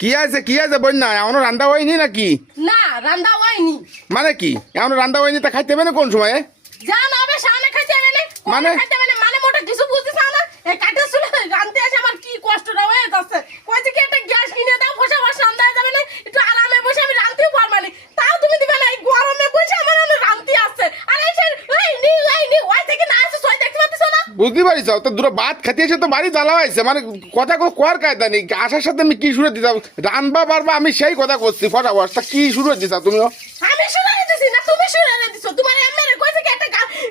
কি আছে বন্যা এখনো রান্না হয়নি নাকি? না রান্না হয়নি। মানে কি এখনো রান্না হয়নি? তা খাইতে হবে না কোন সময়? জান হবে সামনে খাইতে হবে না মানে? খাইতে হবে না মানে মোটা কিছু বুঝছিস না। এই কাঠে চুলে রান্তে আসে আমার কি কষ্টটা হয়ে যাচ্ছে। কইছে কি একটা গ্যাস কিনে দাও, বসে বসে রান্না যাবে না, একটু আরামে বসে আমি রান্তেও পারবো না। তাও তুমি দিবে না, এই গরমে বসে আমার অনেক রান্তি আসছে। আর এই নি ওই থেকে না আসে সই দেখতে পাচ্ছিস না? বুঝতে পারিস তো দুটো ভাত খেতে এসে তো বাড়ি জ্বালা হয়েছে, মানে কথা কোয়ার কায়দা নেই। আসার সাথে আমি কি শুরু দিতাম রানবা পারবা, আমি সেই কথা করছি ফটাফট। তা কি শুরু দিতা তুমিও? আমি শুনারে দিছি না তুমি শুনারে দিছো। তোমার এমএরে কইছে কি একটা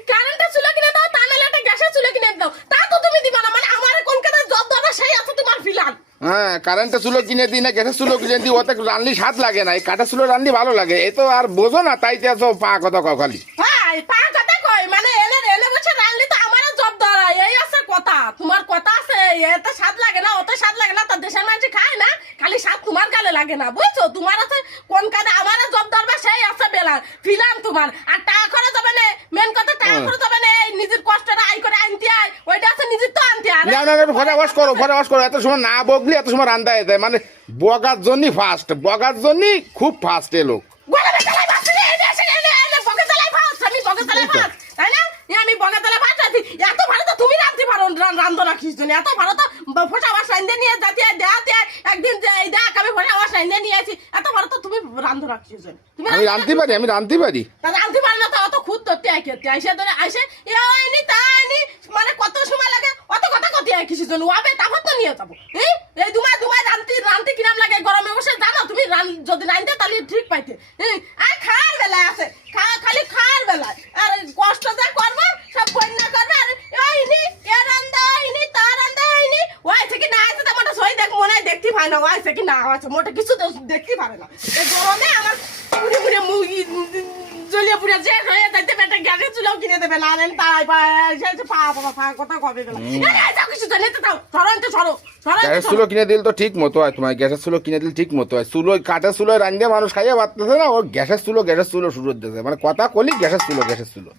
কারেন্টের চুলা কিনে দাও, তা নাহলে একটা গ্যাসের চুলা কিনে দাও। তা তো তুমি দিবা না, মানে আমার কলকাতার জব দাদা সেই আছে তোমার ফিলান। হ্যাঁ, কারেন্টের চুলো কিনে দিই না গ্যাসের চুলো কিনে দিই, ওতে রান্নি স্বাদ লাগে না। এই কাঠের চুলো রান্নি ভালো লাগে। এ তো আর বোঝো না, তাই তো পা কথা কও খালি। ভাই পা কথা কই মানে এলে বছর রানলি তো আমারও জব ধরা, এই আছে কথা। তোমার কথা আছে এত স্বাদ লাগে না, অত স্বাদ লাগে না। তো দেশের মানুষ খায় না, খালি স্বাদ তোমার গালে লাগে না, বুঝছো? তোমার আছে কোন কাজে আমারও জব ধরবে সেই আছে বেলা ফিলাম তোমার। আর টাকা খরচ হবে না, মেন কথা টাকা খরচ হবে না। এই নিজের কষ্টটা আই করে আনতে আয়, ওইটা আছে নিজের তো আনতে আয়। না ফটাফট করো। এত সময় না বকলি এত সময় রান্না দেয়, মানে বগার জন্যই ফার্স্ট, বগার জন্যই খুব ফার্স্ট এ লোক। গলাবে চালাই বাসে এনে বকে চালাই ফাস, আমি বকে চালাই ফাস, তাই না? আমি বকে চালাই ফাস আছি। এত ভালো তো তুমি রাঁধতে পারো, রান্ধো না খিস জন্য। এত ভালো তো ফোটা বাস রান্ধে নিয়ে যাতে দেখাতে একদিন দেখ আমি ফোটা বাস রান্ধে নিয়ে আসি। এত ভালো তো তুমি রান্ধো না খিস জন্য। তুমি আমি রাঁধতে পারি। তা রাঁধতে পারলে তো অত খুদ ধরতে আইসে ধরে আইসে এনি তাইনি, মানে কত সময় লাগে অত কথা কত কিছু জন্য ওয়াবে তারপর তো নিয়ে যাবো। এই দুমায় রান্তি কিরাম লাগে গরমে বসে জানো তুমি? যদি রাঁধতে তাহলে ঠিক পাইতে। আর খাওয়ার বেলায় আছে, খালি খাওয়ার বেলায় আর কষ্ট যা করবো সব বন্যা করবে। আর ওইনি এ রান্দা হয়নি তা রান্দা হয়নি, ওইছে কি না আছে মোটা সই দেখ মনে হয় দেখতে পায় না, ওইছে কি না আছে মোটা কিছু দেখতে পারে না। এই গরমে আমার পুরে পুরে মুগি জলিয়ে পুরে যে হয়ে যাইতে বেটা গ্যাসের চুলাও কিনে দেবে না। আনেন তাই পা কথা কবে গেল কিছু জানি তো সরো গ্যাসের চুলো কিনে দিল তো ঠিক মতো হয়, তোমার গ্যাসের চুলো কিনে দিল ঠিক মতো হয়। চুলো কাঠের চুলো রান্না মানুষ খাইয়ে পারতেছে না, ও গ্যাসের চুলো শুরু হতেছে, মানে কথা কলি গ্যাসের চুলো।